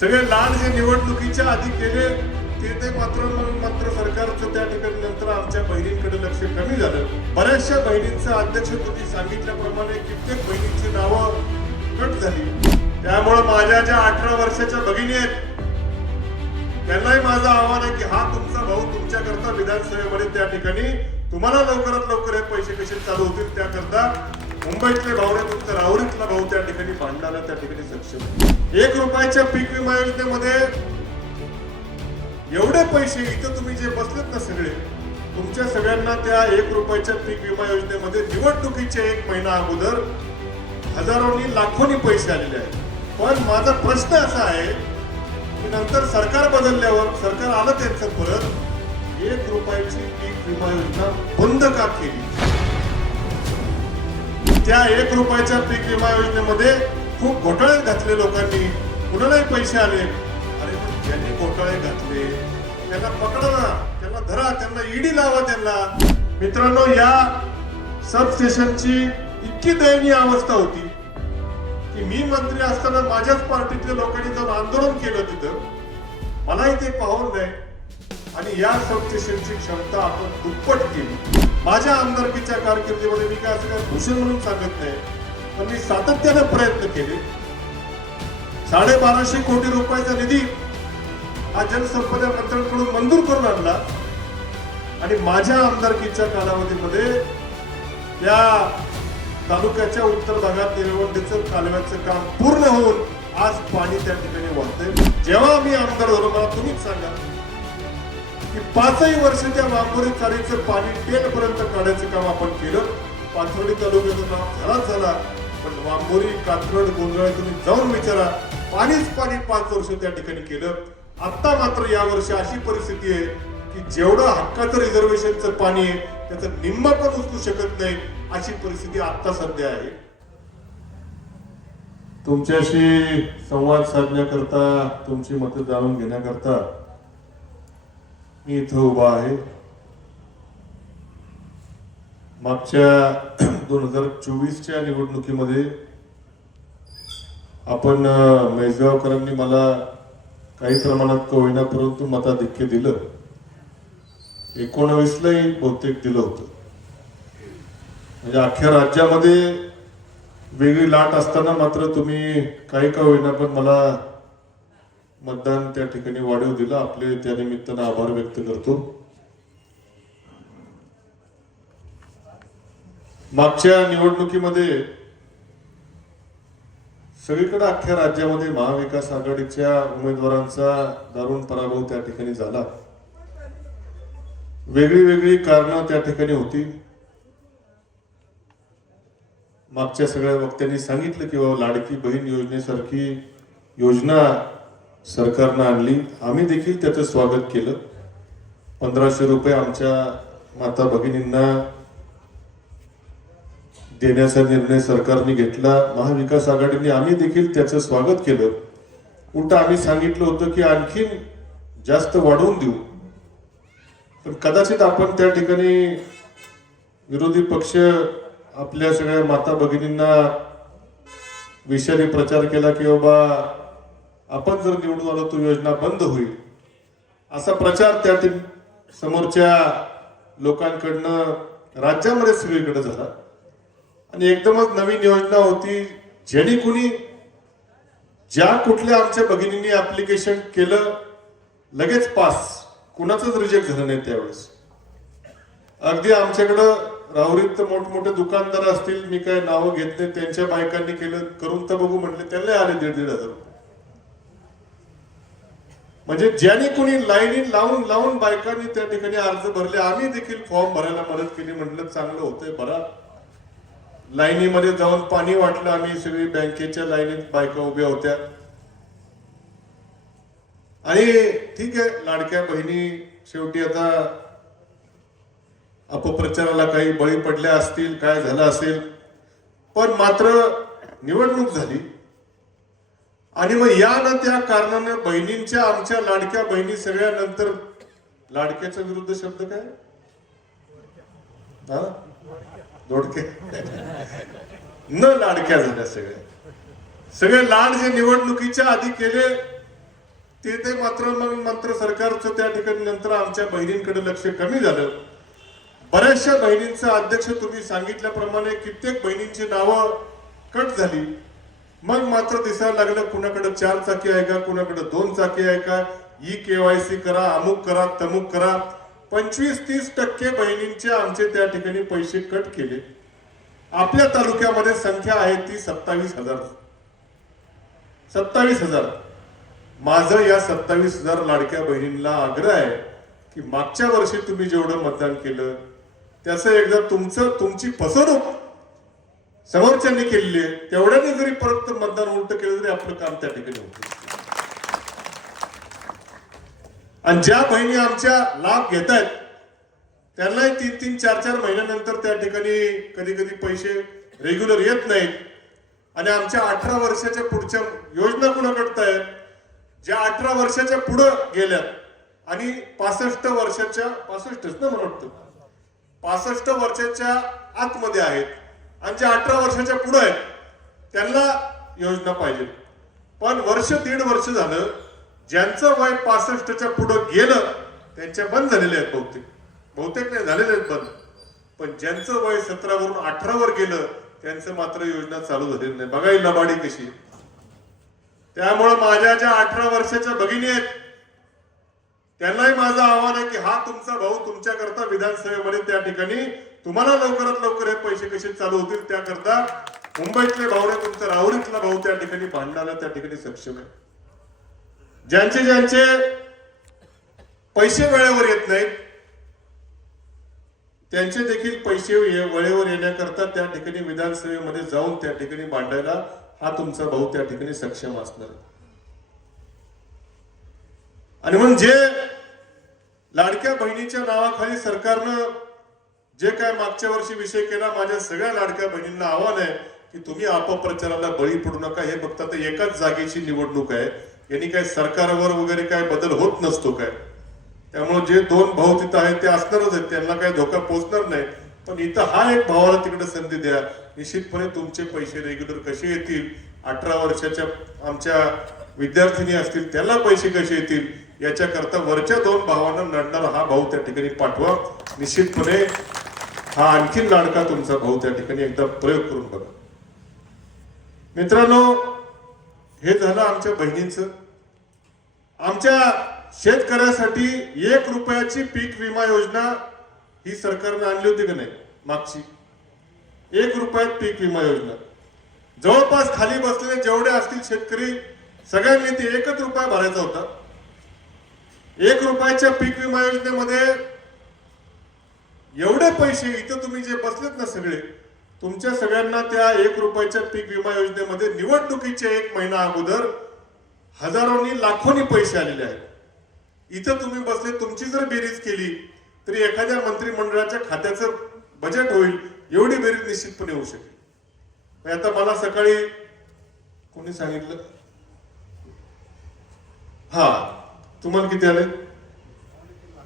सगळे लाड जे निवडणुकीच्या आधी केले ते मात्र सरकारचं त्या ठिकाणी नंतर आमच्या बहिणींकडे लक्ष कमी झालं. बऱ्याचशा बहिणींचं अध्यक्षपदी सांगितल्याप्रमाणे कित्येक बहिणींची नावं कट झाली. त्यामुळे माझ्या ज्या 18 वर्षाच्या भगिनी आहेत त्यांनाही माझं आव्हान आहे की हा तुमचा भाऊ तुमच्याकरता विधानसभेमध्ये त्या ठिकाणी तुम्हाला लवकरात लवकर हे पैसे कसे चालू होतील त्याकरता मुंबईतले भाऊने तुमचा राहुरीतला भाऊ त्या ठिकाणी भांडणारा त्या ठिकाणी सक्षम. 1 रुपयाच्या पीक विमा योजनेमध्ये एवढे पैसे इथं तुम्ही जे बसलेत ना सगळे तुमच्या सगळ्यांना त्या 1 रुपयाच्या पीक विमा योजनेमध्ये निवडणुकीचे 1 महिना अगोदर हजारोनी लाखोनी पैसे आलेले आहेत. पण माझा प्रश्न असा आहे की नंतर सरकार बदलल्यावर सरकार आलं त्यांचं परत 1 रुपयाची पीक विमा योजना बंद का केली? त्या 1 रुपयाच्या पीक विमा योजनेमध्ये खूप घोटाळे घातले लोकांनी, कुणालाही पैसे आले. अरे पण ज्यांनी घोटाळे घातले त्यांना पकडा ना, त्यांना धरा, त्यांना ईडी लावा त्यांना. मित्रांनो, या सबस्टेशनची इतकी दयनीय अवस्था होती की मी मंत्री असताना माझ्याच पार्टीतल्या लोकांनी जाऊन आंदोलन केलं तिथं. मलाही ते पाहून नाही आणि या सबस्टेशनची क्षमता आपण दुप्पट केली. माझ्या आमदारकीच्या कारकिर्दीमध्ये मी काय असं काय भूषण म्हणून सांगत नाही, पण मी सातत्याने प्रयत्न केले. 1250 कोटी रुपयाचा निधी हा जलसंपदा मंत्र्यांकडून मंजूर करून आणला आणि माझ्या आमदारकीच्या कालावधीमध्ये या तालुक्याच्या उत्तर भागात निळवंडीचं कालव्याचं काम पूर्ण होऊन आज पाणी त्या ठिकाणी वाहतंय. जेव्हा मी आमदार झालो मला तुम्हीच सांगा की 5ही वर्ष त्या वांबोरी चारीचं पाणी टेलपर्यंत काढायचं काम आपण केलं. पाथर्डी तालुक्याचं नाव खराब झाला, पण वांबोरी, कात्रड, गोंधळ तुम्ही जाऊन विचारा, पाणीच पाणी 5 वर्ष त्या ठिकाणी केलं. आता मात्र या वर्षी अशी परिस्थिती आहे की जेवढं हक्काचं रिझर्वेशनचं पाणी आहे त्याचं निम्म पण उचलू शकत नाही, अशी परिस्थिती आता सध्या आहे. तुमच्याशी संवाद साधण्याकरता, तुमची मतं जाणून घेण्याकरता मी इथं उभा आहे. मागच्या 2024च्या निवडणुकीमध्ये आपण मेजगावकरांनी मला काही प्रमाणात का होईना परंतु मताधिक्य दिलं. 19लाही बहुतेक दिलं होतं. म्हणजे अख्ख्या राज्यामध्ये वेगळी लाट असताना मात्र तुम्ही काही का होईना पण मला मतदान त्या ठिकाणी वाढीव दिलं. आपले त्या निमित्तानं आभार व्यक्त करतो. मागच्या निवडणुकीमध्ये सगळीकडे अख्ख्या राज्यामध्ये महाविकास आघाडीच्या उमेदवारांचा दारुण पराभव त्या ठिकाणी झाला. वेगळी वेगळी कारणं त्या ठिकाणी होती. मागच्या सगळ्या वक्त्यांनी सांगितलं की बाबा लाडकी बहीण योजनेसारखी योजना सरकारनं आणली. आम्ही देखील त्याचं स्वागत केलं. 1500 रुपये आमच्या माता भगिनींना देण्याचा निर्णय सरकारने घेतला. महाविकास आघाडीने आम्ही देखील त्याचं स्वागत केलं. उलट आम्ही सांगितलं होतं की आणखी जास्त वाढवून देऊ, पण कदाचित आपण त्या ठिकाणी विरोधी पक्ष आपल्या सगळ्या माता भगिनींना विषयाने प्रचार केला की बाबा आपण जर निवडून आलो तो योजना बंद होईल, असा प्रचार त्या समोरच्या लोकांकडनं राज्यामध्ये सगळीकडे झाला. आणि एकदमच नवीन योजना होती, ज्याने कुणी ज्या कुठल्या आमच्या भगिनींनी ऍप्लिकेशन केलं लगेच पास, कुणाचंच रिजेक्ट झालं नाही त्यावेळेस. अगदी आमच्याकडं राहुरीत मोठमोठे दुकानदार असतील, मी काय नावं घेत नाही, त्यांच्या बायकांनी केलं, करून तर बघू म्हटले, त्यांना आले 1,500 रुपये. म्हणजे ज्याने कुणी लाईनी लावून लावून बायकांनी त्या ठिकाणी अर्ज भरले. आम्ही देखील फॉर्म भरायला मदत केली. म्हटलं चांगलं होतंय बरा. लाईनीमध्ये जाऊन पाणी वाटलं आम्ही, सगळी बँकेच्या लाईनीत बायका उभ्या होत्या. आणि ठीक आहे, लाडक्या बहिणी शेवटी आता अपप्रचाराला काही बळी पडल्या असतील, काय झालं असेल, पण मात्र निवडणूक झाली आणि मग या ना त्या कारणाने बहिणींच्या, आमच्या लाडक्या बहिणी सगळ्या नंतर लाडक्याच्या विरुद्ध शब्द काय, हा दोडके न लाडक्या झाल्या. सगळे लाड जे निवडणुकीच्या आधी केले ते मात्र मग सरकारचं त्या ठिकाणी नंतर आमच्या बहिणींकडे लक्ष कमी झालं. बऱ्याचशा बहिणींचं अध्यक्ष तुम्ही सांगितल्याप्रमाणे कित्येक बहिणींची नावं कट झाली. मग मात्र दिसायला लागलं कुणाकडे 4 चाकी आहे का, कुणाकडे 2 चाकी आहे का, KYC करा, अमुक करा, तमुक करा. 25-30% बहिणींचे आमचे त्या ठिकाणी पैसे कट केले. आपल्या तालुक्यामध्ये संख्या आहे ती 27,000. 27,000. माझं या 27,000 लाडक्या बहिणींना आग्रह आहे की मागच्या वर्षी तुम्ही जेवढं मतदान केलं त्याचं एकदा तुमची फसवणूक समोरच्यांनी केलेली आहे, तेवढ्याने जरी परत मतदान उलट केलं तरी आपलं काम त्या ठिकाणी होतं. आणि ज्या बहिणी आमच्या लाभ घेत आहेत त्यांनाही 3-3, 4-4 महिन्यानंतर त्या ठिकाणी कधी कधी पैसे रेग्युलर येत नाहीत. आणि आमच्या 18 वर्षाच्या पुढच्या योजना कुणाकडत आहेत, ज्या 18 वर्षाच्या पुढे गेल्यात आणि 65 वर्षाच्या 65च ना मला वाटतं 65 वर्षाच्या आतमध्ये आहेत आणि ज्या 18 वर्षाच्या पुढे आहेत त्यांना योजना पाहिजे. पण वर्ष 1.5 वर्ष झालं ज्यांचं वय 65च्या पुढे गेलं त्यांच्या बंद झालेले आहेत. बहुतेक नाही झालेले आहेत बंद. पण ज्यांचं वय 17 वरून 18 वर गेलं त्यांचं मात्र योजना चालू झालेली नाही. बघा ही लबाडी कशी. त्यामुळे माझ्या ज्या 18 वर्षाच्या भगिनी आहेत त्यांनाही माझं आव्हान आहे की हा तुमचा भाऊ तुमच्याकरता विधानसभेमध्ये त्या ठिकाणी तुम्हाला लवकरात लवकर हे पैसे कसे चालू होतील त्याकरता मुंबईतले भाऊ तुमचा राहुरीतला भाऊ त्या ठिकाणी भांडणाला त्या ठिकाणी सक्षम आहे. ज्यांचे पैसे वेळेवर येत नाहीत त्यांचे देखील पैसे वेळेवर येण्याकरता त्या ठिकाणी विधानसभेमध्ये जाऊन त्या ठिकाणी मांडायला हा तुमचा भाऊ त्या ठिकाणी सक्षम असणार. आणि म्हणून जे लाडक्या बहिणीच्या नावाखाली सरकारनं जे काय मागच्या वर्षी विषय केला, माझ्या सगळ्या लाडक्या बहिणींना आव्हान आहे की तुम्ही अपप्रचाराला बळी पडू नका. हे फक्त आता एकाच जागेची निवडणूक आहे, यांनी काय सरकारवर वगैरे काय बदल होत नसतो काय. त्यामुळे जे 2 भाऊ तिथं आहेत ते असणारच आहेत, त्यांना काही धोका पोहोचणार नाही. पण इथं हा एक भावाला तिकडे संधी द्या. निश्चितपणे तुमचे पैसे रेग्युलर कसे येतील, 18 वर्षाच्या आमच्या विद्यार्थिनी असतील त्याला पैसे कसे येतील याच्याकरता वरच्या 2 भावांना लढणारा हा भाऊ त्या ठिकाणी पाठवा. निश्चितपणे हा आणखीन लाडका तुमचा भाऊ त्या ठिकाणी एकदा प्रयोग करून बघा. मित्रांनो, हे झालं आमच्या बहिणींचं. आमच्या शेतकऱ्यासाठी 1 रुपयाची पीक विमा योजना ही सरकारने आणली होती की नाही मागची. 1 रुपयात पीक विमा योजना जवळपास खाली बसलेले जेवढे असतील शेतकरी सगळ्यांनी ते 1 रुपया भरायचा होता. 1 रुपयाच्या पीक विमा योजनेमध्ये एवढे पैसे इथं तुम्ही जे बसलेत ना सगळे तुमच्या सगळ्यांना त्या 1 रुपयाच्या पीक विमा योजनेमध्ये निवडणुकीच्या 1 महिना अगोदर हजारोनी लाखोनी पैसे आलेले आहेत. इथं तुम्ही बसले, तुमची जर बेरीज केली तरी एखाद्या मंत्रिमंडळाच्या खात्याचं बजेट होईल एवढी बेरीज निश्चितपणे होऊ शकेल. आता मला सकाळी कोणी सांगितलं, हा तुम्हाला किती आले?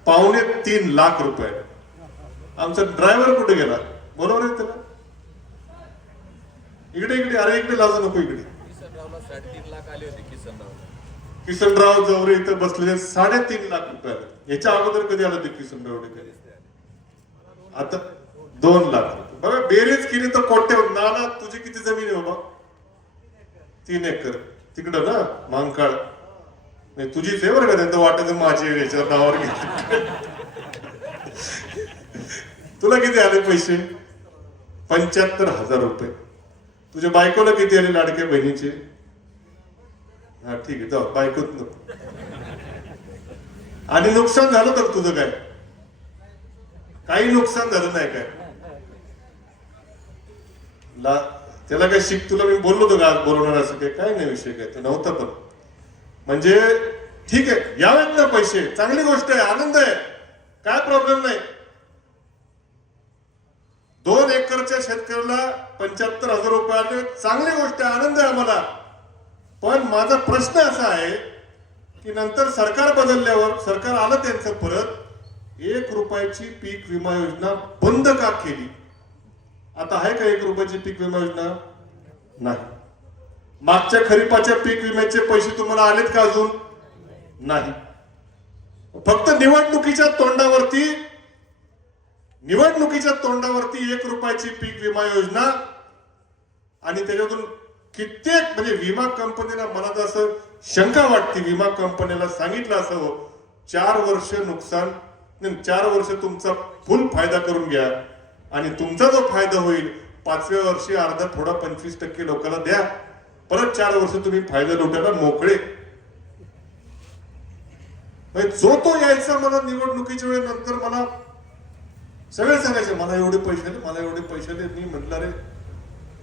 2.25 लाख रुपये. आमचा ड्रायव्हर कुठे गेला? बरोबर आहे त्याला इकडे अरे इकडे लाजू नको. इकडे 3.5 लाख आले होते किसनराव जवरे इथं बसलेले 3.5 लाख रुपये आले. याच्या अगोदर कधी आलं ते किसनराव? आता 2 लाख रुपये. बघा बेरीज केली तर कोट्या. नाना तुझी किती जमीन आहे बाबा? 3 एकर तिकडं ना मांकाळ. तुझीच आहे बरं का. त्यांचं वाटत माझे याच्या नावावर घेतले. तुला किती आले पैसे? 75,000 रुपये. तुझ्या बायकोला किती आले लाडक्या बहिणीचे? हा ठीक आहे जाऊ बायकोच नको. आणि नुकसान झालं तर तुझं काय? काही नुकसान झालं नाही काय? त्याला काय शिक तुला मी बोललो होतो का आज बोलवणार असं काय नाही विषय काय तो नव्हता. पण म्हणजे ठीक आहे यावेत ना पैसे, चांगली गोष्ट आहे, आनंद आहे, काय प्रॉब्लेम नाही. 2 एकरच्या शेतकऱ्याला 75,000 रुपये आले, चांगली गोष्ट आहे, आनंद आहे आम्हाला. पण माझा प्रश्न असा आहे की नंतर सरकार बदलल्यावर सरकार आलं त्यांचं परत 1 रुपयाची पीक विमा योजना बंद का केली? आता आहे का 1 रुपयाची पीक विमा योजना? नाही. मागच्या खरीपाच्या पीक विम्याचे पैसे तुम्हाला आलेत का अजून? नाही. फक्त निवडणुकीच्या तोंडावरती 1 रुपयाची पीक विमा योजना आणि त्याच्यातून कित्येक म्हणजे विमा कंपनीला मला तर असं शंका वाटते, विमा कंपनीला सांगितलं असावं 4 वर्ष नुकसान, 4 वर्ष तुमचा फुल फायदा करून घ्या आणि तुमचा जो फायदा होईल 5व्या वर्षी अर्धा थोडा 25% लोकांना द्या, परत 4 वर्ष तुम्ही फायदा लुटायला मोकळे. जो तो यायचा मला निवडणुकीच्या वेळेनंतर मला सगळे सांगायचे मला एवढे पैसे आले, मला एवढे पैसे आले. मी म्हटलं रे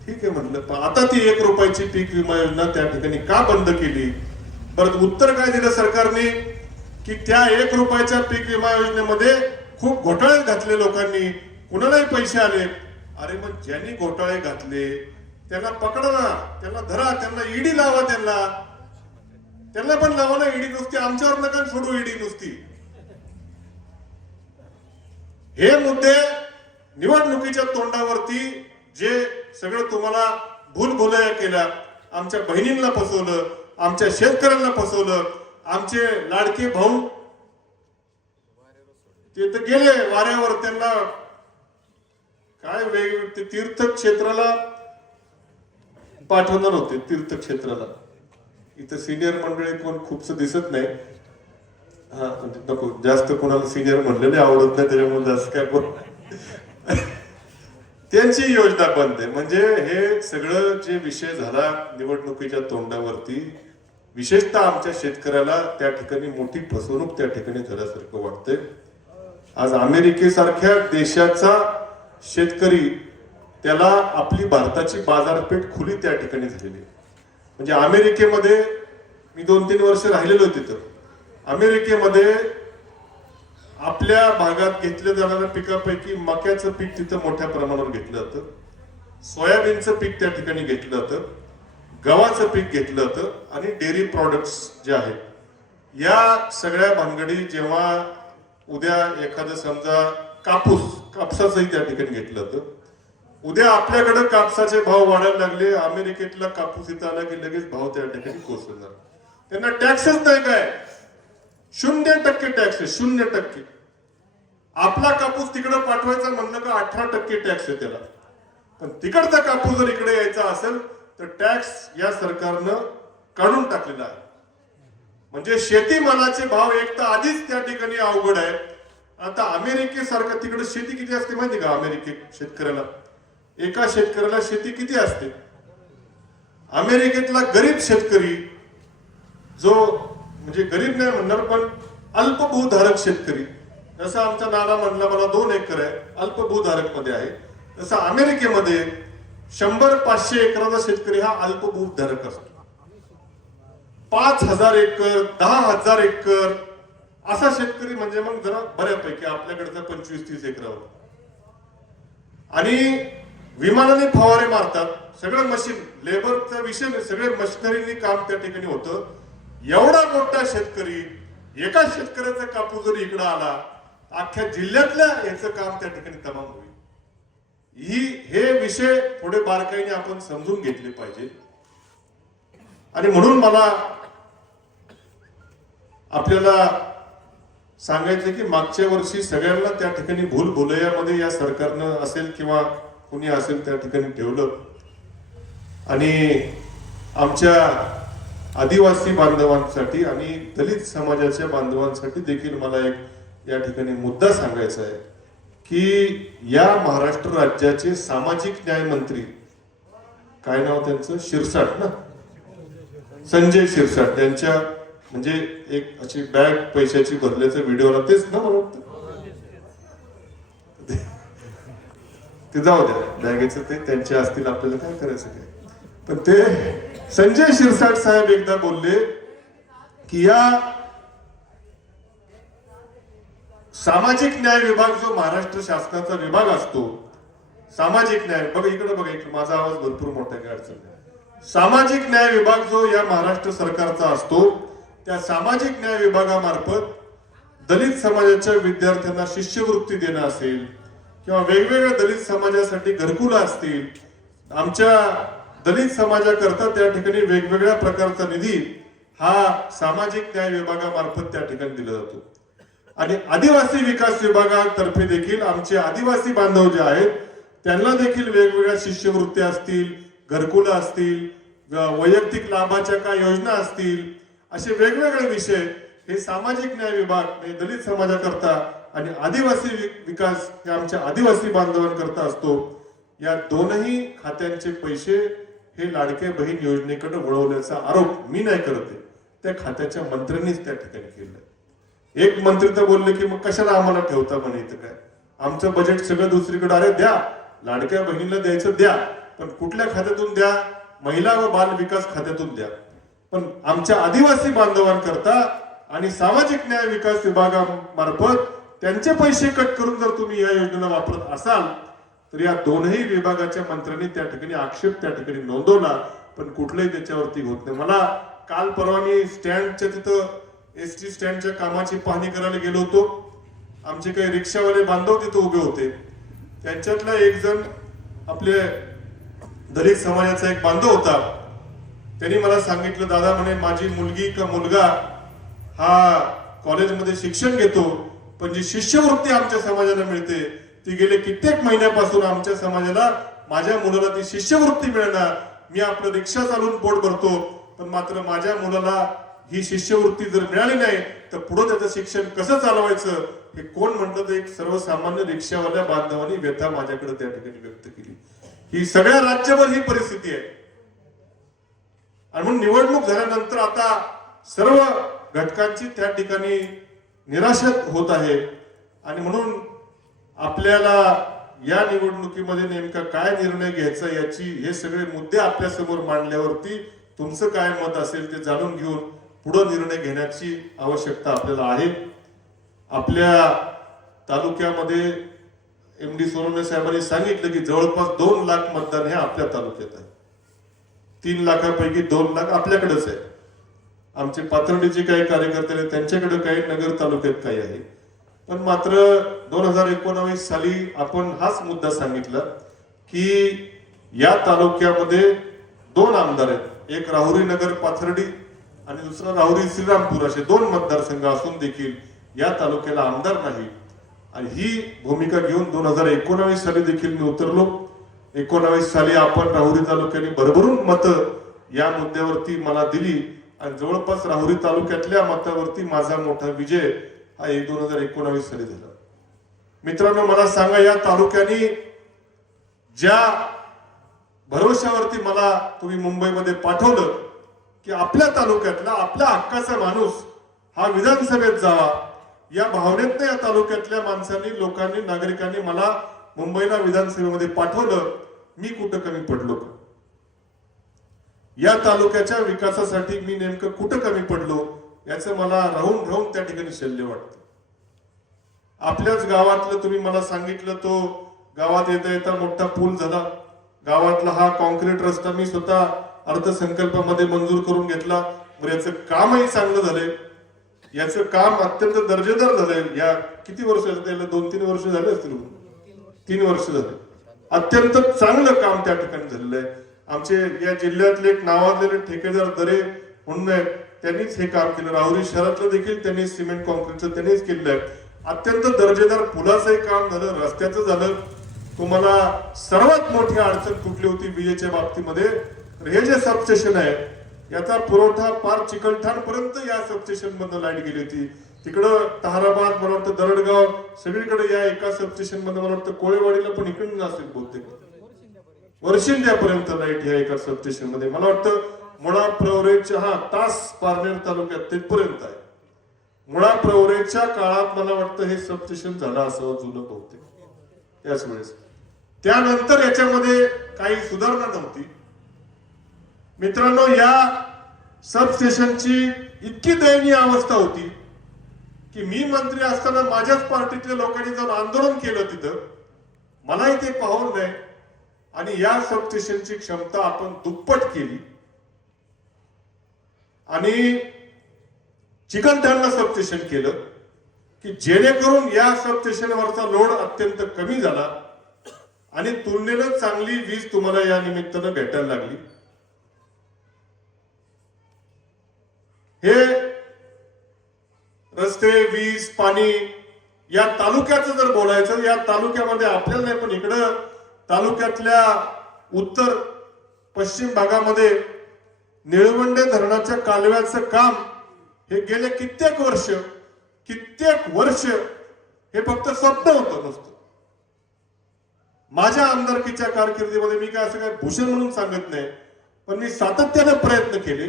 ठीक आहे म्हटलं, पण आता ती 1 रुपयाची पीक विमा योजना त्या ठिकाणी का बंद केली? परत उत्तर काय दिलं सरकारने की त्या 1 रुपयाच्या पीक विमा योजनेमध्ये खूप घोटाळे घातले लोकांनी, कुणालाही पैसे आले. अरे मग ज्यांनी घोटाळे घातले त्यांना पकडा ना, त्यांना धरा, त्यांना ईडी लावा, त्यांना पण लावा ना ईडी. नुसती आमच्यावर नका सोडू ईडी नुसती. हे मुद्दे निवडणुकीच्या तोंडावरती जे सगळं तुम्हाला भूलभुलैया केला, आमच्या बहिणींना फसवलं, आमच्या शेतकऱ्यांना फसवलं, आमचे लाडके भाऊ ते तर गेले वाऱ्यावर, त्यांना काय वेगवेगळे तीर्थक्षेत्राला पाठवणार होते. तीर्थक्षेत्राला इथं सिनियर मंडळी कोण खूपच दिसत नाही. हा म्हणजे नको जास्त कोणाला सिनियर म्हणलेले आवडत नाही, त्याच्यामुळे जास्त काय कोण त्यांची योजना बंद आहे. म्हणजे हे सगळं जे विषय झाला निवडणुकीच्या तोंडावरती, विशेषतः आमच्या शेतकऱ्याला त्या ठिकाणी मोठी फसवणूक त्या ठिकाणी झाल्यासारखं वाटतंय. आज अमेरिकेसारख्या देशाचा शेतकरी त्याला आपली भारताची बाजारपेठ खुली त्या ठिकाणी झालेली. म्हणजे अमेरिकेमध्ये मी 2-3 वर्ष राहिलेलो तिथं. अमेरिकेमध्ये आपल्या भागात घेतल्या जाणाऱ्या पिकापैकी मक्याचं पीक तिथं मोठ्या प्रमाणावर घेतलं जातं, सोयाबीनचं पीक त्या ठिकाणी घेतलं जातं, गव्हाचं पीक घेतलं जातं आणि डेअरी प्रॉडक्ट्स जे आहेत या सगळ्या भानगडी जेव्हा उद्या एखादं समजा कापसाचंही त्या ठिकाणी घेतलं जातं. उद्या आपल्याकडे कापसाचे भाव वाढायला लागले, अमेरिकेतला कापूस इथं आला की लगेच भाव त्या ठिकाणी कोसळणार. त्यांना टॅक्सच नाही काय, 0% टॅक्स आहे, 0%. आपला कापूस तिकडे पाठवायचा म्हणलं का 18% टॅक्स आहे त्याला. पण तिकडचा कापूस जर इकडे यायचा असेल तर टॅक्स या सरकारनं काढून टाकलेला आहे. म्हणजे शेतीमालाचे भाव एक तर आधीच त्या ठिकाणी अवघड आहे. आता अमेरिकेसारखं तिकडे शेती किती असते माहिती का? अमेरिकेत शेतकऱ्याला एका शेतकऱ्याला शेती किती असते? अमेरिकेतला गरीब शेतकरी जो म्हणजे गरीब नाही म्हणणार पण अल्पभूधारक शेतकरी, जसं आमचा नाना म्हणला मला 2 एकर आहे, अल्पभूधारक मध्ये आहे, तसं अमेरिकेमध्ये 100-500 एकराचा शेतकरी हा अल्पभूधारक असतो. 5,000 एकर 10,000 एकर असा शेतकरी म्हणजे मग जरा बऱ्यापैकी आपल्याकडचा 25-30 एकरावर. आणि विमानाने फवारे मारतात, सगळं मशीन लेबरचा विषय नाही, सगळे मशिनरीने काम त्या ठिकाणी होतं. एवढा मोठा शेतकरी, एका शेतकऱ्याचा कापूस जर इकडं आला अख्ख्या जिल्ह्यातल्या याचं काम त्या ठिकाणी तमाम होईल. हे विषय थोडे बारकाईने आपण समजून घेतले पाहिजे. आणि म्हणून मला आपल्याला सांगायचं की मागच्या वर्षी सगळ्यांना त्या ठिकाणी भूलभुलैयामध्ये या सरकारनं असेल किंवा कुणी असेल त्या ठिकाणी ठेवलं. आणि आमच्या आदिवासी बांधवांसाठी आणि दलित समाजाच्या बांधवांसाठी देखील मला एक या ठिकाणी मुद्दा सांगायचा आहे की या महाराष्ट्र राज्याचे सामाजिक न्याय मंत्री, काय नाव त्यांचं, शिरसाट ना, संजय शिरसाट, त्यांच्या म्हणजे एक अशी बॅग पैशाची भरल्याचा व्हिडिओला तेच ना मला वाटतं, ते जाऊ द्या बॅगेचं, ते त्यांचे असतील, आपल्याला काय करायचं काय. पण ते संजय शिरसाट साहेब एकदा बोलले की या सामाजिक न्याय विभाग जो महाराष्ट्र शासनाचा विभाग असतो, सामाजिक न्याय, बघा इकडे बघा, इकडे माझा आवाज भरपूर मोठा आहे, अडचण नाही. सामाजिक न्याय विभाग जो या महाराष्ट्र सरकारचा असतो, त्या सामाजिक न्याय विभागामार्फत दलित समाजाच्या विद्यार्थ्यांना शिष्यवृत्ती देणं असेल किंवा वेगवेगळ्या दलित समाजासाठी घरकुल असतील, आमच्या दलित समाजाकरता त्या ठिकाणी वेगवेगळ्या प्रकारचा निधी हा सामाजिक न्याय विभागामार्फत त्या ठिकाणी दिला जातो. आणि आदिवासी विकास विभागातर्फे देखील आमचे आदिवासी बांधव जे आहेत त्यांना देखील वेगवेगळ्या शिष्यवृत्त्या असतील, घरकुलं असतील, वैयक्तिक लाभाच्या काय योजना असतील, असे वेगवेगळे विषय हे सामाजिक न्याय विभाग म्हणजे दलित समाजाकरता आणि आदिवासी विकास हे आमच्या आदिवासी बांधवांकरता असतो. या दोनही खात्यांचे पैसे हे लाडक्या बहीण योजनेकडे वळवल्याचा आरोप मी नाही करते, त्या खात्याच्या मंत्र्यांनीच त्या ठिकाणी केलाय. एक मंत्री तर बोलले की मग कशाला आम्हाला ठेवता म्हणे इथं काय, आमचं बजेट सगळं दुसरीकडे, अरे द्या लाडक्या बहिणीला द्यायचं द्या, पण कुठल्या खात्यातून द्या, महिला व बाल विकास खात्यातून द्या. पण आमच्या आदिवासी बांधवांकरता आणि सामाजिक न्याय विकास विभागामार्फत त्यांचे पैसे कट करून जर तुम्ही या योजनेला वापरत असाल तर या दोनही विभागाच्या मंत्र्यांनी त्या ठिकाणी आक्षेप त्या ठिकाणी नोंदवला, पण कुठलंही त्याच्यावरती होत नाही. मला काल परवा मी स्टँडच्या तिथं एसटी स्टँडच्या कामाची पाहणी करायला गेलो होतो. आमचे काही रिक्षावाले बांधव तिथं उभे होते. त्यांच्यातला एक जण आपले दलित समाजाचा एक बांधव होता. त्यांनी मला सांगितलं, दादा म्हणे माझी मुलगी का मुलगा हा कॉलेजमध्ये शिक्षण घेतो, पण जी शिष्यवृत्ती आमच्या समाजाला मिळते ती गेले कित्येक महिन्यापासून आमच्या समाजाला, माझ्या मुलाला ती शिष्यवृत्ती मिळणार. मी आपलं रिक्षा चालवून पोट भरतो, पण मात्र माझ्या मुलाला ही शिष्यवृत्ती जर मिळाली नाही तर पुढे त्याचं शिक्षण कसं चालवायचं हे कोण म्हणतं. तर एक सर्वसामान्य रिक्षावाल्या बांधवांनी व्यथा माझ्याकडे त्या ठिकाणी व्यक्त केली. ही सगळ्या राज्यभर ही परिस्थिती आहे. आणि म्हणून निवडणूक झाल्यानंतर आता सर्व घटकांची त्या ठिकाणी निराशा होत आहे. आणि म्हणून आपल्याला या निवडणुकीमध्ये नेमका काय निर्णय घ्यायचा याची हे सगळे मुद्दे आपल्या समोर मांडल्यावरती तुमचं काय मत असेल ते जाणून घेऊन पुढे निर्णय घेण्याची आवश्यकता आपल्याला आहे. आपल्या तालुक्यामध्ये MD सोनवणे साहेबांनी सांगितलं की जवळपास 2 लाख मतदान हे आपल्या तालुक्यात आहे. 3 लाखापैकी 2 लाख आपल्याकडेच आहे. आमचे पाथर्डीचे काही कार्यकर्ते आहेत त्यांच्याकडे काही, नगर तालुक्यात काही आहे. पण मात्र 2019 साली आपण हाच मुद्दा सांगितला की या तालुक्यामध्ये 2 आमदार आहेत, एक राहुरी नगर पाथर्डी आणि दुसरा राहुरी श्रीरामपूर, असे 2 मतदारसंघ असून देखील या तालुक्याला आमदार नाही. आणि ही भूमिका घेऊन 2019 साली देखील मी उतरलो. 19 साली आपण राहुरी तालुक्याने भरभरून मतं या मुद्द्यावरती मला दिली आणि जवळपास राहुरी तालुक्यातल्या मतावरती माझा मोठा विजय हा 2019 साली झाला. मित्रांनो, मला सांगा, या तालुक्याने ज्या भरोश्यावरती मला तुम्ही मुंबईमध्ये पाठवलं की आपल्या तालुक्यातला आपल्या हक्काचा माणूस हा विधानसभेत जावा, या भावनेतनं या तालुक्यातल्या माणसांनी, लोकांनी, नागरिकांनी मला मुंबईला विधानसभेमध्ये पाठवलं. मी कुठं कमी पडलो का? या तालुक्याच्या विकासासाठी मी नेमकं कुठं कमी पडलो याचं मला राहून राहून त्या ठिकाणी शल्य वाटतं. आपल्याच गावातलं तुम्ही मला सांगितलं, तो गावात येता येता मोठा पूल झाला. गावातला हा कॉन्क्रीट रस्ता मी स्वतः अर्थसंकल्पामध्ये मंजूर करून घेतला. बरं, याचं कामही चांगलं झालंय. याचं काम अत्यंत दर्जेदार झालंय. या किती वर्ष झाले? त्याला 2-3 वर्ष झाले असतील. 3 वर्ष झाले. अत्यंत चांगलं काम त्या ठिकाणी झालेलं आहे. आमचे या जिल्ह्यातले एक नावाजलेले ठेकेदार दरे म्हणून आहेत, त्यांनीच हे काम केलं. राहुरी शहरातलं देखील त्यांनी सिमेंट कॉन्क्रीटचं त्यांनीच केलेलं आहे. अत्यंत दर्जेदार पुलाचंही काम झालं, रस्त्याचं झालं. तुम्हाला सर्वात मोठी अडचण कुठली होती विजेच्या बाबतीमध्ये? हे जे सबस्टेशन आहे याचा पुरवठा पार चिकलठाण पर्यंत या सबस्टेशन मधून लाईट गेली होती. तिकडं ताहराबाद, मला वाटतं दरडगाव, सगळीकडे या एका सबस्टेशन मध्ये, मला वाटतं कोळेवाडीला पण इकडून नसेल बहुतेक, वर्षिंद्यापर्यंत लाईट या एका सबस्टेशन मध्ये. मला वाटतं मुळा प्रवरेच्या तास पारनेर तालुक्यात तिथपर्यंत आहे. मुळा प्रवरेच्या काळात मला वाटतं हे सबस्टेशन झालं असं जुनं बहुतेक त्याच वेळेस. त्यानंतर याच्यामध्ये काही सुधारणा नव्हती. मित्रांनो, या सबस्टेशनची इतकी दयनीय अवस्था होती की मी मंत्री असताना माझ्याच पार्टीतल्या लोकांनी जाऊन आंदोलन केलं तिथं. मलाही ते पाहून नाही. आणि या सबस्टेशनची क्षमता आपण दुप्पट केली आणि चिकलठाणला सबस्टेशन केलं की जेणेकरून या सबस्टेशनवरचा लोड अत्यंत कमी झाला आणि तुलनेनं चांगली वीज तुम्हाला या निमित्तानं भेटायला लागली. हे रस्ते, वीज, पाणी या तालुक्याचं जर बोलायचं, या तालुक्यामध्ये आपल्याला नाही पण इकडं तालुक्यातल्या उत्तर पश्चिम भागामध्ये निळवंडे धरणाच्या कालव्याचं काम हे गेले कित्येक वर्ष हे फक्त स्वप्न होतं नुसतं. माझ्या आमदारकीच्या कारकिर्दीमध्ये मी काय असं काय भूषण म्हणून सांगत नाही, पण मी सातत्याने प्रयत्न केले.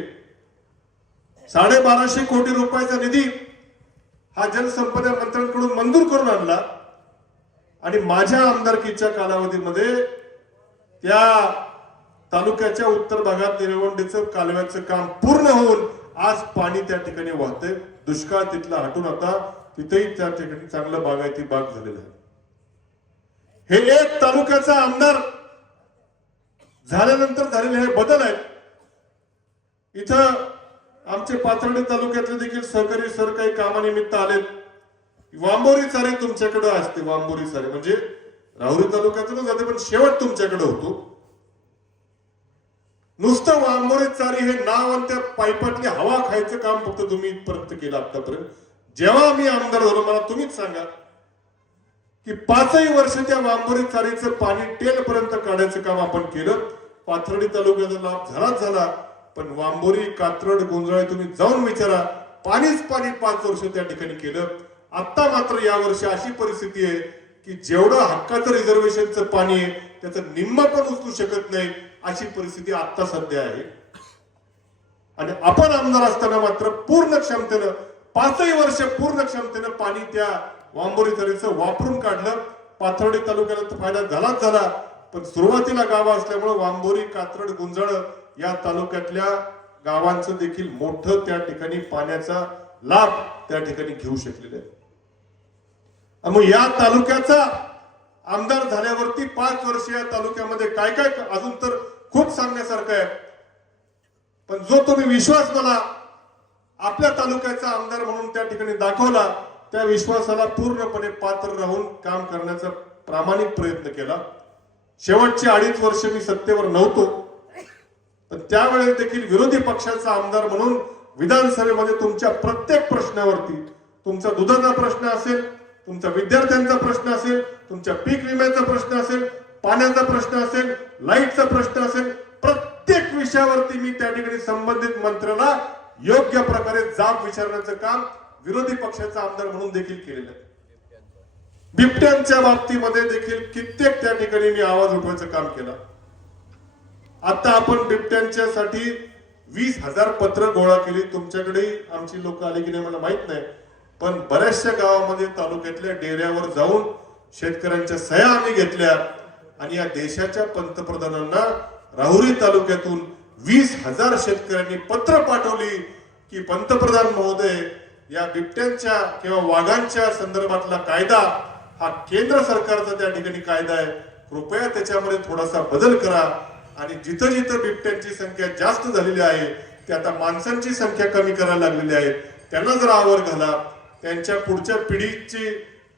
1250 कोटी रुपयाचा निधी हा जलसंपदा मंत्र्यांकडून मंजूर करून आणला आणि माझ्या आमदारकीच्या कालावधीमध्ये त्या तालुक्याच्या उत्तर भागात निळवंडेचं कालव्याचं काम पूर्ण होऊन आज पाणी त्या ठिकाणी वाहतंय. दुष्काळ तिथला हटून आता तिथेही त्या ठिकाणी चांगलं बागायती बाग झालेलं आहे. हे एक तालुक्याचा आमदार झाल्यानंतर झालेले हे बदल आहेत. इथं आमचे पाथर्डी तालुक्यातले देखील सहकारी सर काही कामानिमित्त आलेत. वांबोरी चारी तुमच्याकडे असते. वांबोरी चारी म्हणजे राहुरी तालुक्यातूनच जाते पण शेवट तुमच्याकडे होतो. नुसतं वांबोरी चारी हे नाव आणि त्या पाईपातली हवा खायचं काम फक्त तुम्ही इथपर्यंत केलं आतापर्यंत. जेव्हा मी आमदार झालो मला तुम्हीच सांगा की 5 वर्ष त्या वांबोरी चारीचं पाणी टेल पर्यंत काढायचं काम आपण केलं. पाथर्डी तालुक्याचा लाभ झाला पण वांबोरी, कात्रड, गोंधळा तुम्ही जाऊन विचारा, पाणीच पाणी 5 वर्ष त्या ठिकाणी केलं. आता मात्र या वर्षी अशी परिस्थिती आहे की जेवढं हक्काचं रिझर्वेशनचं पाणी आहे त्याचं निम्म पण उचलू शकत नाही अशी परिस्थिती आता सध्या आहे. आणि आपण आमदार असताना मात्र पूर्ण क्षमतेनं 5 वर्ष पूर्ण क्षमतेनं पाणी त्या वांबोरी तरीचं वापरून काढलं. पाथर्डी तालुक्याला तर फायदा झाला पण सुरुवातीला गावं असल्यामुळे वांबोरी, कात्रड, गुंजाळ या तालुक्यातल्या गावांचं देखील मोठं त्या ठिकाणी पाण्याचा लाभ त्या ठिकाणी घेऊ शकलेले आहे. मग या तालुक्याचा आमदार झाल्यावरती 5 वर्ष या तालुक्यामध्ये काय काय अजून तर खूप सांगण्यासारखं आहे. पण जो तुम्ही विश्वास मला आपल्या तालुक्याचा आमदार म्हणून त्या ठिकाणी दाखवला त्या विश्वासाला पूर्णपणे पात्र राहून काम करण्याचा प्रामाणिक प्रयत्न केला. शेवटची 2.5 वर्ष मी सत्तेवर नव्हतो पण त्यावेळेस देखील विरोधी पक्षाचा आमदार म्हणून विधानसभेमध्ये तुमच्या प्रत्येक प्रश्नावरती, तुमचा दुधाचा प्रश्न असेल, तुमचा विद्यार्थ्यांचा प्रश्न असेल, तुमच्या पीक विम्याचा प्रश्न असेल, पाण्याचा प्रश्न असेल, लाईटचा प्रश्न असेल, प्रत्येक विषयावरती मी त्या ठिकाणी संबंधित मंत्र्याला योग्य प्रकारे जाब विचारण्याचं काम विरोधी पक्षाचा आमदार म्हणून देखील केलेलं आहे. बिबट्यांच्या बाबतीमध्ये देखील कित्येक त्या ठिकाणी मी आवाज उठवायचं काम केलं. आता आपण बिबट्यांच्यासाठी 20,000 पत्र गोळा केली. तुमच्याकडे आमची लोक आले की नाही मला माहित नाही पण बऱ्याचशा गावामध्ये तालुक्यातल्या डेऱ्यावर जाऊन शेतकऱ्यांच्या सह्या आम्ही घेतल्या आणि या देशाच्या पंतप्रधानांना राहुरी तालुक्यातून 20,000 शेतकऱ्यांनी पत्र पाठवली की पंतप्रधान महोदय या बिबट्यांच्या किंवा वाघांच्या संदर्भातला कायदा हा केंद्र सरकारचा त्या ठिकाणी कायदा आहे, कृपया त्याच्यामध्ये थोडासा बदल करा आणि जिथं जिथं बिबट्यांची संख्या जास्त झालेली आहे ते आता माणसांची संख्या कमी करायला लागलेली आहे, त्यांना जर आवर घाला. त्यांच्या पुढच्या पिढीची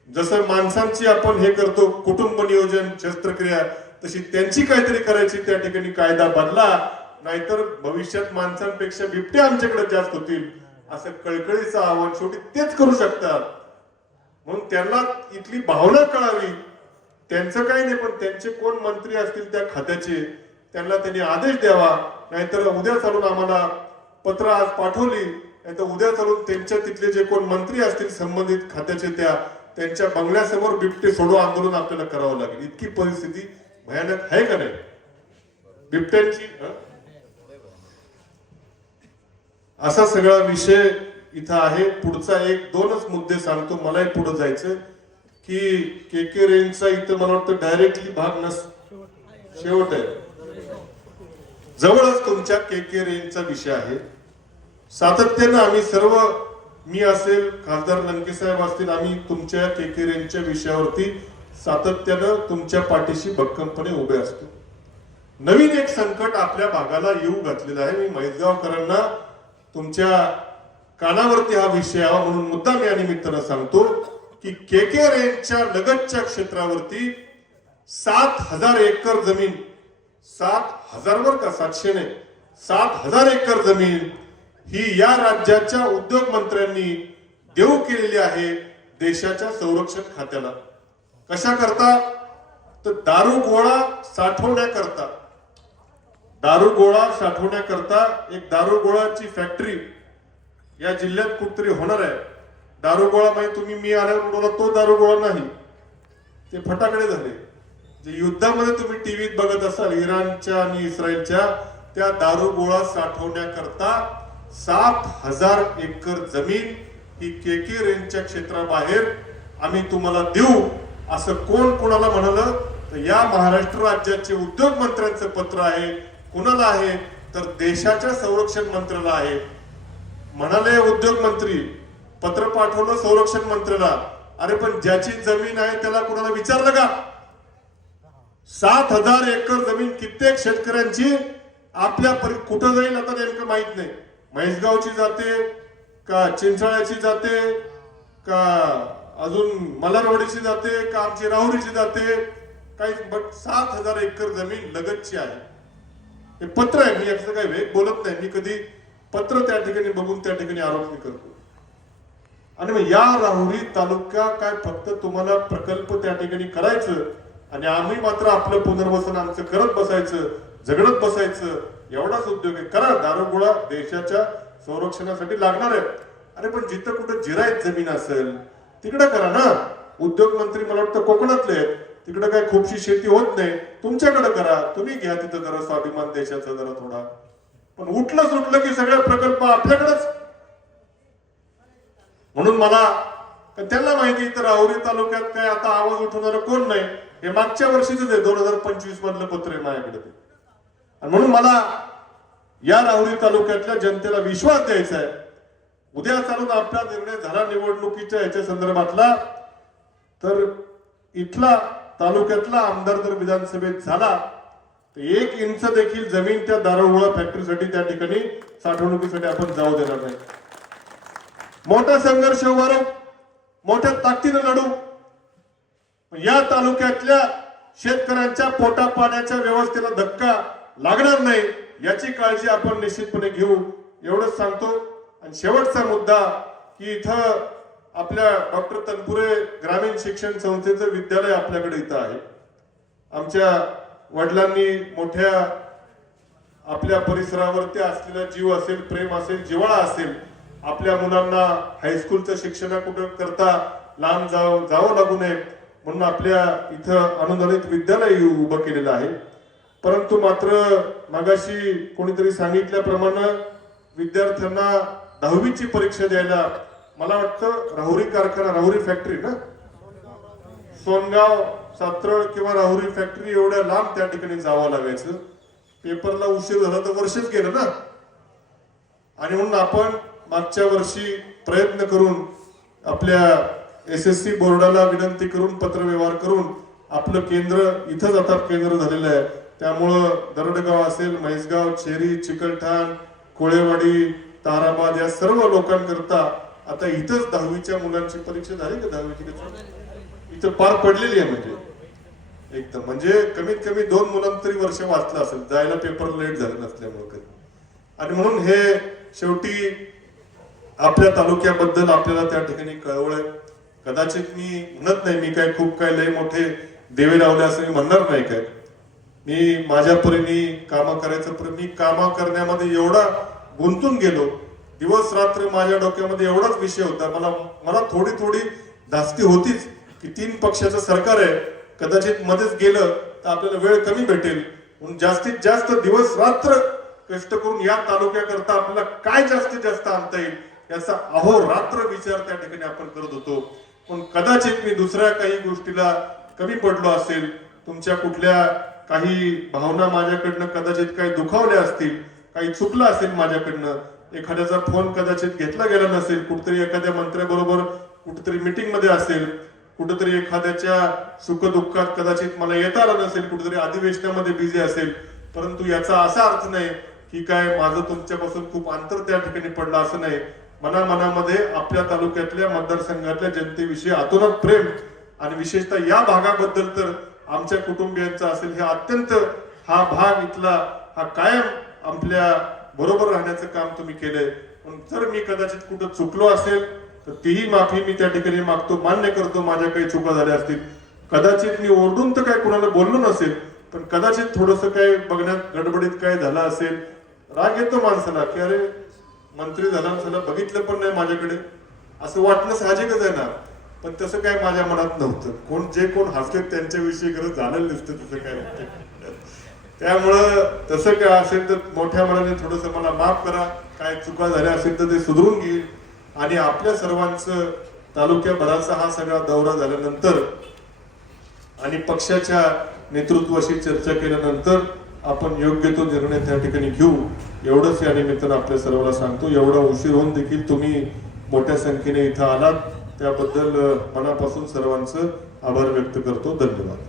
जसं माणसांची आपण हे करतो कुटुंब नियोजन शस्त्रक्रिया तशी त्यांची काहीतरी करायची त्या ठिकाणी कायदा बदला, नाहीतर भविष्यात माणसांपेक्षा बिबटे आमच्याकडे जास्त होतील असं कळकळीचं आव्हान शेवटी तेच करू शकतात. म्हणून त्यांना इथली भावना कळावी. त्यांचं काही नाही पण त्यांचे कोण मंत्री असतील त्या खात्याचे त्यांना त्यांनी आदेश द्यावा, नाहीतर उद्या चालून आम्हाला पत्र आज पाठवली नाहीतर उद्या चालून त्यांच्या तिथले जे कोण मंत्री असतील संबंधित खात्याचे त्यांच्या बंगल्यासमोर बिबटे सोडो आंदोलन आपल्याला करावं लागेल. इतकी परिस्थिती भयानक आहे का नाही बिबट्यांची. असा सगळा विषय इथं आहे. पुढचा 1-2च मुद्दे सांगतो, मलाही पुढे जायचं की के रेंजचा इथं मला वाटतं डायरेक्टली भाग शेवट आहे, जवळच तुमच्या के रेंजचा विषय आहे. सातत्यानं आम्ही सर्व, मी असेल, खासदार लंके साहेब असतील, आम्ही तुमच्या के रेंजच्या विषयावरती सातत्यानं तुमच्या पाठीशी भक्कमपणे उभे असतो. नवीन एक संकट आपल्या भागाला येऊ घातलेलं आहे. मी म्हैसगावकरांना तुमच्या कानावरती हा विषय यावा म्हणून मुद्दाम या निमित्तानं सांगतो की के रेंजच्या लगतच्या क्षेत्रावरती 7,000 एकर जमीन, 7,000 वर का 700 नाही, 7,000 एकर जमीन ही या राज्याच्या उद्योग मंत्र्यांनी देऊ केलेली आहे देशाच्या संरक्षण खात्याला. कशा करता? तर दारू गोळा साठवण्याकरता एक दारू गोळाची फॅक्टरी या जिल्ह्यात कुठतरी होणार आहे. दारू गोळा म्हणजे तुम्ही मी आल्यावर बोला तो दारू गोळा नाही, ते फटाकडे झाले. जे युद्धामध्ये तुम्ही टीव्हीत बघत असाल इराणच्या आणि इस्रायलच्या, त्या दारू गोळा साठवण्याकरता 7,000 एकर जमीन ही केके रेंजच्या क्षेत्राबाहेर आम्ही तुम्हाला देऊ, असं कोण कोणाला म्हणालं? तर या महाराष्ट्र राज्याचे उद्योग मंत्र्यांचं पत्र आहे. कुणाला आहे? तर देशाच्या संरक्षण मंत्र्याला आहे. म्हणाले उद्योग मंत्री, पत्र पाठवलं संरक्षण मंत्र्याला. अरे पण ज्याची जमीन आहे त्याला कुणाला विचारलं का? 7,000 एकर जमीन कित्येक शेतकऱ्यांची आपल्या कुठं जाईल आता नेमकं माहित नाही. म्हैसगावची जाते का चिंचाळ्याची जाते का अजून मलारवाडीची जाते का आमची राहुरीची जाते काही, बट 7,000 एकर जमीन लगतची आहे. हे पत्र आहे. मी याचं काही वेग बोलत नाही. मी कधी पत्र त्या ठिकाणी बघून त्या ठिकाणी आरोप मी करतो. आणि मग या राहुरी तालुका काय फक्त तुम्हाला प्रकल्प त्या ठिकाणी करायचं आणि आम्ही मात्र आपलं पुनर्वसन आमचं करत बसायचं, झगडत बसायचं, एवढाच उद्योग आहे? करा दारूगोळा, देशाच्या संरक्षणासाठी लागणार आहे. अरे पण जिथं कुठं जिरायत जमीन असेल तिकडं करा ना. उद्योग मंत्री मला वाटतं कोकणातले आहेत, तिकडं काय खूपशी शेती होत नाही, तुमच्याकडे करा, तुम्ही घ्या तिथं जरा स्वाभिमान देशाचा जरा थोडा. पण उठलं सुटलं की सगळे प्रकल्प आपल्याकडेच. म्हणून मला त्यांना माहिती तर राहुरी तालुक्यात काय आता आवाज उठवणार कोण नाही. हे मागच्या वर्षीच आहे, 2025 मधलं पत्र आहे माझ्याकडे ते. आणि म्हणून मला या राहुरी तालुक्यातल्या जनतेला विश्वास द्यायचा आहे. उद्या चालून आपला निर्णय झाला निवडणुकीच्या याच्या संदर्भातला, तर इथला तालुक्यातला आमदार जर विधानसभेत झाला तर 1 इंच देखील जमीन त्या दारूगोळा फॅक्टरीसाठी त्या ठिकाणी साठवणुकीसाठी आपण जाऊ देणार नाही. मोठा संघर्ष उभारू, मोठ्या ताकदीने लढू. या तालुक्यातल्या शेतकऱ्यांच्या पोटा पाण्याच्या व्यवस्थेला धक्का लागणार नाही याची काळजी आपण निश्चितपणे घेऊ, एवढंच सांगतो. आणि शेवटचा मुद्दा की इथं आपल्या डॉक्टर तनपुरे ग्रामीण शिक्षण संस्थेचं विद्यालय आपल्याकडे इथं आहे. आमच्या वडिलांनी मोठ्या आपल्या परिसरावरती असलेला जीव असेल, प्रेम असेल, जिव्हाळा असेल, आपल्या मुलांना हायस्कूलचं शिक्षण कुठं करता लांब जावं लागू नये म्हणून आपल्या इथं अनुदानित विद्यालय उभं केलेलं आहे. परंतु मात्र मगाशी कोणीतरी सांगितल्याप्रमाणे विद्यार्थ्यांना 10वीची परीक्षा द्यायला मला वाटतं राहुरी कारखाना, राहुरी फॅक्टरी ना, सोनगाव, सातरळ किंवा राहुरी फॅक्टरी एवढ्या लांब त्या ठिकाणी जावं लागायचं. पेपरला उशीर झाला तर वर्षच गेलं ना. आणि म्हणून आपण मागच्या वर्षी प्रयत्न करून आपल्या SSC बोर्डाला विनंती करून पत्रव्यवहार करून आपलं केंद्र इथंच आता केंद्र झालेलं आहे. त्यामुळं दरडगाव असेल, म्हैसगाव, चेरी, चिकलठाण, कोळेवाडी, ताराबाद या सर्व लोकांकरता आता इथंच 10वीच्या मुलांची परीक्षा झाली का? 10वीची इथं पार पडलेली आहे. म्हणजे एकदम म्हणजे कमीत कमी 2 मुलांना तरी वर्ष वाचलं असेल, जायला पेपर लेट झाले नसल्यामुळे कधी. आणि म्हणून हे शेवटी आपल्या तालुक्याबद्दल आपल्याला त्या ठिकाणी कळवलंय. कदाचित मी म्हणत नाही, मी काय खूप काय लय मोठे देवे लावले असं मी म्हणणार नाही. काय मी माझ्या परीने कामं करायचं, मी कामं करण्यामध्ये एवढा गुंतून गेलो, दिवस रात्र माझ्या डोक्यामध्ये एवढाच विषय होता. मला थोडी धास्ती होतीच की 3 पक्षाचं सरकार आहे, कदाचित मध्येच गेलं तर आपल्याला वेळ कमी भेटेल म्हणून जास्तीत जास्त दिवस रात्र कष्ट करून या तालुक्याकरता आपल्याला काय जास्तीत जास्त आणता येईल याचा अहोरात्र विचार त्या ठिकाणी आपण करत होतो. पण कदाचित मी दुसऱ्या काही गोष्टीला कमी पडलो असेल, तुमच्या कुठल्या काही भावना माझ्याकडनं कदाचित काही दुखावल्या असतील, काही चुकलं असेल माझ्याकडनं, एखाद्याचा फोन कदाचित घेतला गेला नसेल, कुठेतरी एखाद्या मंत्र्याबरोबर कुठेतरी मीटिंग मध्ये असेल, कुठेतरी एखाद्याच्या सुखदुःखात कदाचित मला येता आलं नसेल, कुठेतरी अधिवेशनामध्ये बिझी असेल, परंतु याचा असा अर्थ नाही की काय माझं तुमच्यापासून खूप अंतर त्या ठिकाणी पडलं असं नाही. मनामध्ये आपल्या तालुक्यातल्या मतदारसंघातल्या जनतेविषयी अतोनात प्रेम आणि विशेषतः या भागाबद्दल तर आमच्या कुटुंबियांचा असेल, हे अत्यंत हा भाग इथला हा कायम आपल्या बरोबर राहण्याचं काम तुम्ही केलंय. पण जर मी कदाचित कुठं चुकलो असेल तर तीही माफी मी त्या ठिकाणी मागतो, मान्य करतो माझ्या काही चुका झाल्या असतील. कदाचित मी ओरडून तर काय कुणाला बोललो नसेल, पण कदाचित थोडंसं काय बघण्यात गडबडीत काय झालं असेल. राग येतो माणसाला की अरे मंत्री झाला त्याला बघितलं पण नाही माझ्याकडे, असं वाटणं साहजिकच आहे ना. पण तसं काय माझ्या मनात नव्हतं. जे कोण हसले त्यांच्याविषयी गरज झालेलं दिसतं, तसं काय नव्हतं. त्यामुळं तसं काय असेल तर मोठ्या मनाने थोडंसं मला माफ करा. काय चुका झाल्या असेल तर ते सुधारून घेईल. आणि आपल्या सर्वांचं तालुक्याभराचा हा सगळा दौरा झाल्यानंतर आणि पक्षाच्या नेतृत्वाशी चर्चा केल्यानंतर आपण योग्य तो निर्णय त्या ठिकाणी घेऊ, एवढंच या निमित्तानं आपल्या सर्वांना सांगतो. एवढा उशीर होऊन देखील तुम्ही मोठ्या संख्येने इथं आलात त्याबद्दल मनापासून सर्वांचं आभार व्यक्त करतो. धन्यवाद.